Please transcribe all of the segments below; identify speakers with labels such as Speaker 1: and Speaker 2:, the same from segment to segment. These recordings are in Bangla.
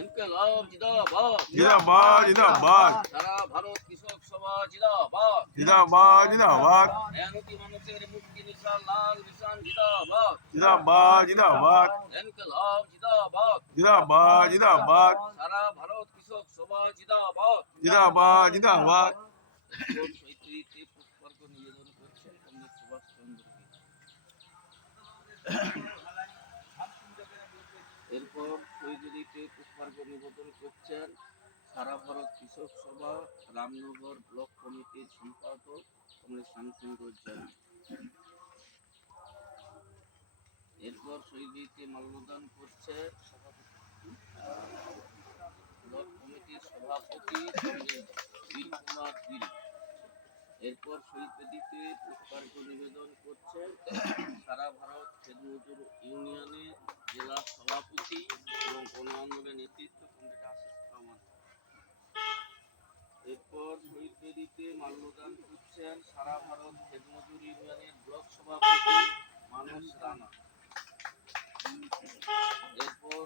Speaker 1: ইনকলাব জিন্দাবাদ।
Speaker 2: জিন্দাবাদ জিন্দাবাদ।
Speaker 1: সারা ভারত কৃষক সভা জিন্দাবাদ।
Speaker 2: জিন্দাবাদ জিন্দাবাদ।
Speaker 1: মেহনতি মানুষের মুক্তি নিশান লাল নিশান জিন্দাবাদ।
Speaker 2: জিন্দাবাদ জিন্দাবাদ।
Speaker 1: ইনকলাব জিন্দাবাদ।
Speaker 2: জিন্দাবাদ জিন্দাবাদ।
Speaker 1: সারা ভারত কৃষক সভা জিন্দাবাদ।
Speaker 2: জিন্দাবাদ জিন্দাবাদ
Speaker 1: শহীদকে পুষ্পার্ঘ নিবেদন করছেন পণ্ডিত সুভাষচন্দ্র এরপর পুষ্পার্ঘ নিবেদন করছেন, সারা ভারত কৃষক সভা, রামনগর ব্লক কমিটির সম্পাদক কমলেশ শান্তনুর জৈন এরপর শহীদকে মাল্যদান করছে ব্লক কমিটির সভাপতি কুমার গিরি। এরপর শহীদ বেদিতে পুষ্পার্ঘ নিবেদন করছেন সারা ভারত খেদমজুর ইউনিয়নের জেলা সভাপতি এবং গণ আন্দোলনের নেতৃত্ব পণ্ডিত আশিস রহমান। এরপর শহীদ বেদিতে মাল্যদান করছেন সারা ভারত খেদমজুর ইউনিয়নের ব্লক সভাপতি মানস রানা। এরপর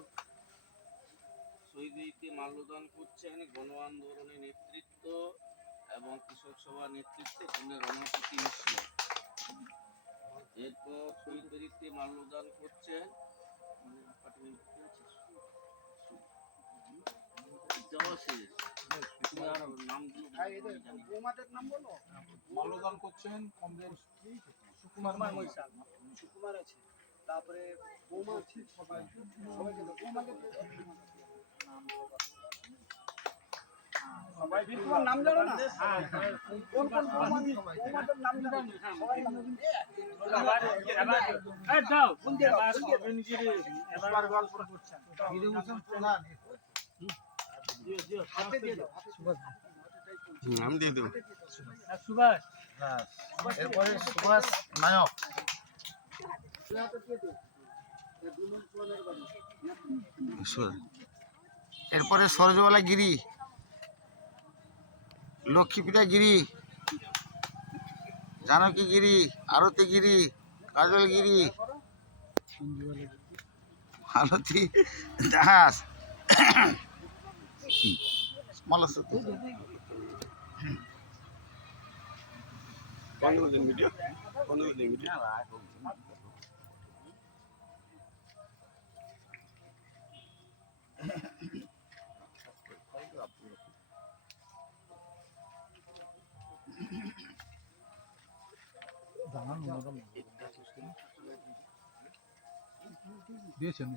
Speaker 1: শহীদ বেদিতে মাল্যদান করছেন গণ আন্দোলনের নেতৃত্ব কৃষক সভার নেতৃত্বে পণ্ডিত রমাপতি মিশ্র এরপর শহীদ বেদিতে মাল্যদান করছেন মানে।
Speaker 3: মাল্যদান কমরেড সুকুমার
Speaker 4: সুকুমার আছে। তারপরে বৌমা আছে সবাই। বৌমাকে দিয়ে সবাই তোমার নাম জানো না? কোন কোন বৌমা বৌমাদের নাম জানো? সবাই নাম দিয়ে।
Speaker 2: নাম দেবো।
Speaker 3: এরপরে সুভাষ নায়ক।
Speaker 5: এরপরে সরজওয়ালা গিরি। লক্ষ্মীপ্রিয়া গিরি জানকী গিরি আরতি গিরি কাজল গিরি আরতি দাস
Speaker 2: ভিডিও
Speaker 3: দিয়েছেন